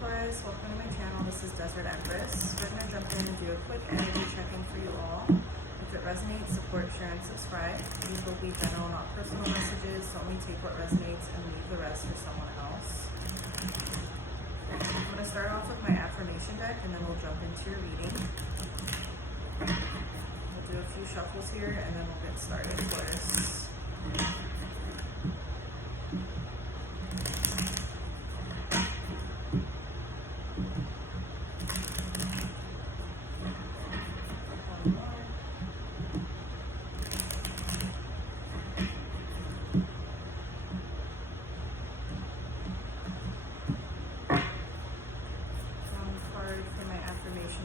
Taurus, welcome to my channel. This is Desert Empress. We're going to jump in and do a quick energy check-in for you all. If it resonates, support, share, and subscribe. These will be general, not personal messages, so only take what resonates and leave the rest for someone else. I'm going to start off with my affirmation deck, and then we'll jump into your reading. We'll do a few shuffles here, and then we'll get started, Taurus.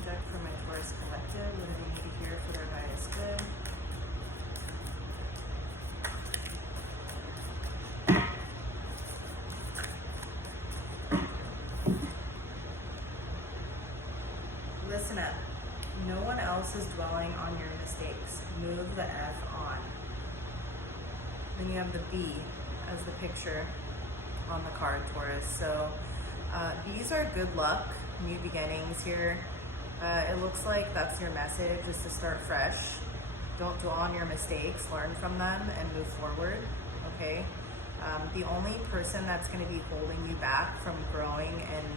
Deck for my Taurus collective. What do they need to hear for their highest good? Listen up. No one else is dwelling on your mistakes. Move the F on. Then you have the B as the picture on the card, Taurus. So these are good luck, new beginnings here. It looks like that's your message, is to start fresh. Don't dwell on your mistakes, learn from them and move forward, okay? The only person that's going to be holding you back from growing and,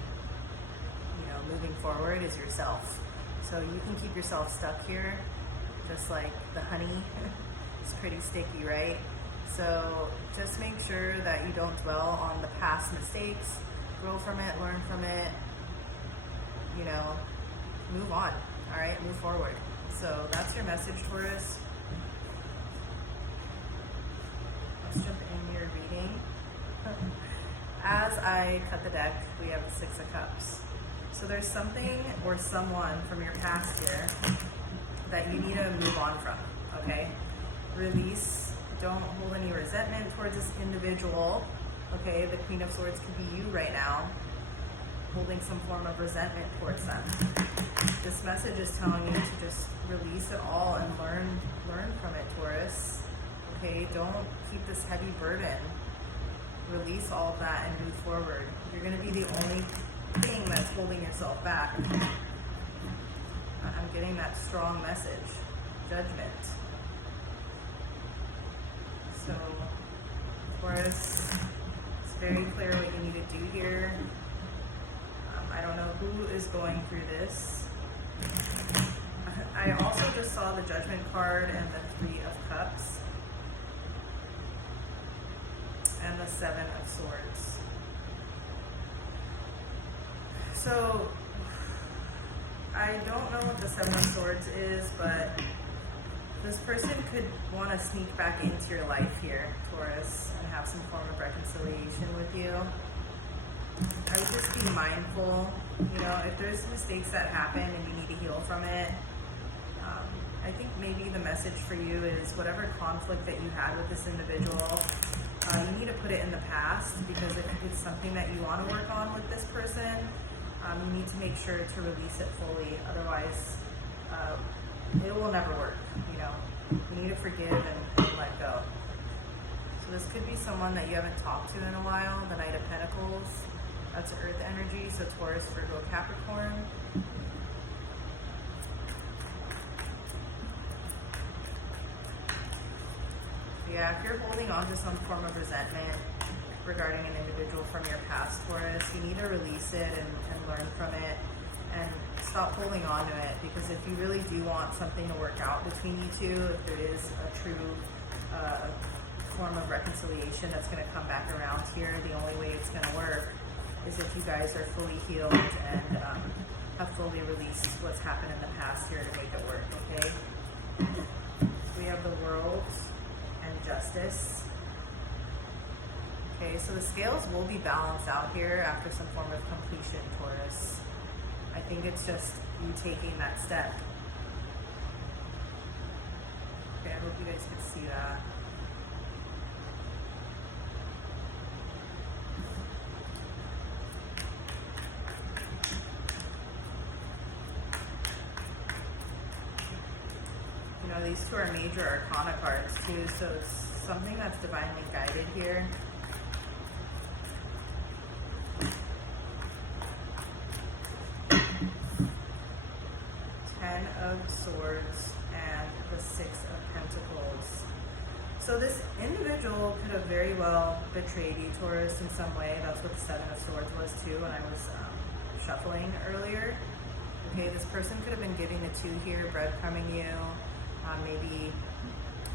moving forward is yourself. So you can keep yourself stuck here, just like the honey. It's pretty sticky, right? So just make sure that you don't dwell on the past mistakes, grow from it, learn from it, move on, all right? Move forward. So that's your message, Taurus. Let's jump in your reading. As I cut the deck, we have the Six of Cups. So there's something or someone from your past here that you need to move on from, okay? Release. Don't hold any resentment towards this individual, okay? The Queen of Swords could be you right now, holding some form of resentment towards them. This message is telling you to just release it all and learn from it, Taurus. Okay, don't keep this heavy burden. Release all of that and move forward. You're going to be the only thing that's holding yourself back. I'm getting that strong message. Judgment. So, Taurus, it's very clear what you need to do here. I don't know who is going through this. I also just saw the Judgment card and the Three of Cups and the Seven of Swords. So I don't know what the Seven of Swords is, but this person could want to sneak back into your life here, Taurus, and have some form of reconciliation with you. I would just be mindful, if there's mistakes that happen and you need to heal from it. I think maybe the message for you is whatever conflict that you had with this individual, you need to put it in the past, because if it's something that you want to work on with this person, you need to make sure to release it fully. Otherwise, it will never work. You need to forgive and let go. So this could be someone that you haven't talked to in a while, the Knight of Pentacles. That's Earth energy, so Taurus, Virgo, Capricorn. Yeah, if you're holding on to some form of resentment regarding an individual from your past, Taurus, you need to release it and learn from it and stop holding on to it, because if you really do want something to work out between you two, if there is a true form of reconciliation that's going to come back around here, the only way it's going to work is if you guys are fully healed and have fully released what's happened in the past here to make it work, okay? We have the World and Justice. Okay, so the scales will be balanced out here after some form of completion, Taurus. I think it's just you taking that step. Okay, I hope you guys could see that. These two are major arcana cards too, so it's something that's divinely guided here. of Swords and the Six of Pentacles. So this individual could have very well betrayed you, Taurus, in some way. That's what the Seven of Swords was too when I was shuffling earlier. Okay, this person could have been giving the two here, breadcrumbing you, maybe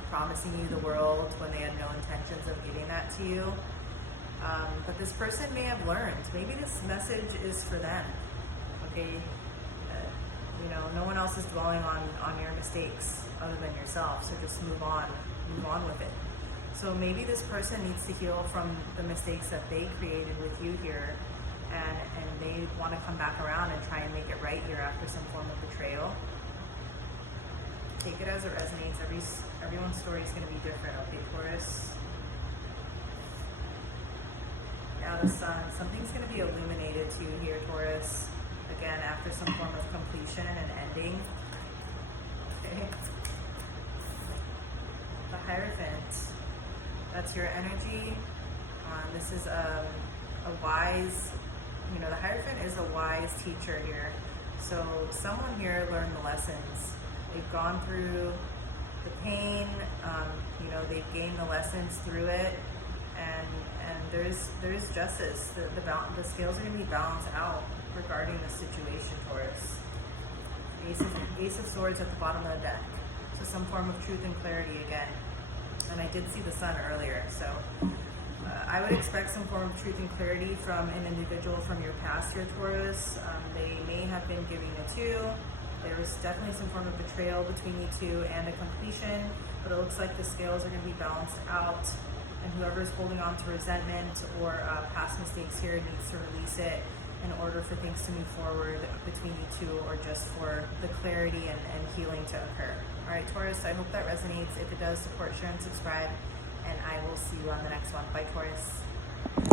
promising you the world when they had no intentions of giving that to you. But this person may have learned. Maybe this message is for them. Okay, you know, no one else is dwelling on your mistakes other than yourself. So just move on with it. So maybe this person needs to heal from the mistakes that they created with you here, and they want to come back around and try and make it right here after some form of betrayal. Take it as it resonates. Everyone's story is going to be different, okay, Taurus? Now the Sun. Something's going to be illuminated to you here, Taurus. Again, after some form of completion and ending. Okay. The Hierophant. That's your energy. This is a wise, you know, the Hierophant is a wise teacher here. So someone here learned the lessons. They've gone through the pain, you know, they've gained the lessons through it, and there's justice. The scales are going to be balanced out regarding the situation, Taurus. Ace of Swords at the bottom of the deck. So some form of truth and clarity again. And I did see the Sun earlier, so I would expect some form of truth and clarity from an individual from your past here, Taurus. They may have been giving it to you. There was definitely some form of betrayal between you two and a completion, but it looks like the scales are going to be balanced out, and whoever is holding on to resentment or past mistakes here needs to release it in order for things to move forward between you two, or just for the clarity and healing to occur. All right, Taurus, I hope that resonates. If it does, support, share, and subscribe, and I will see you on the next one. Bye, Taurus.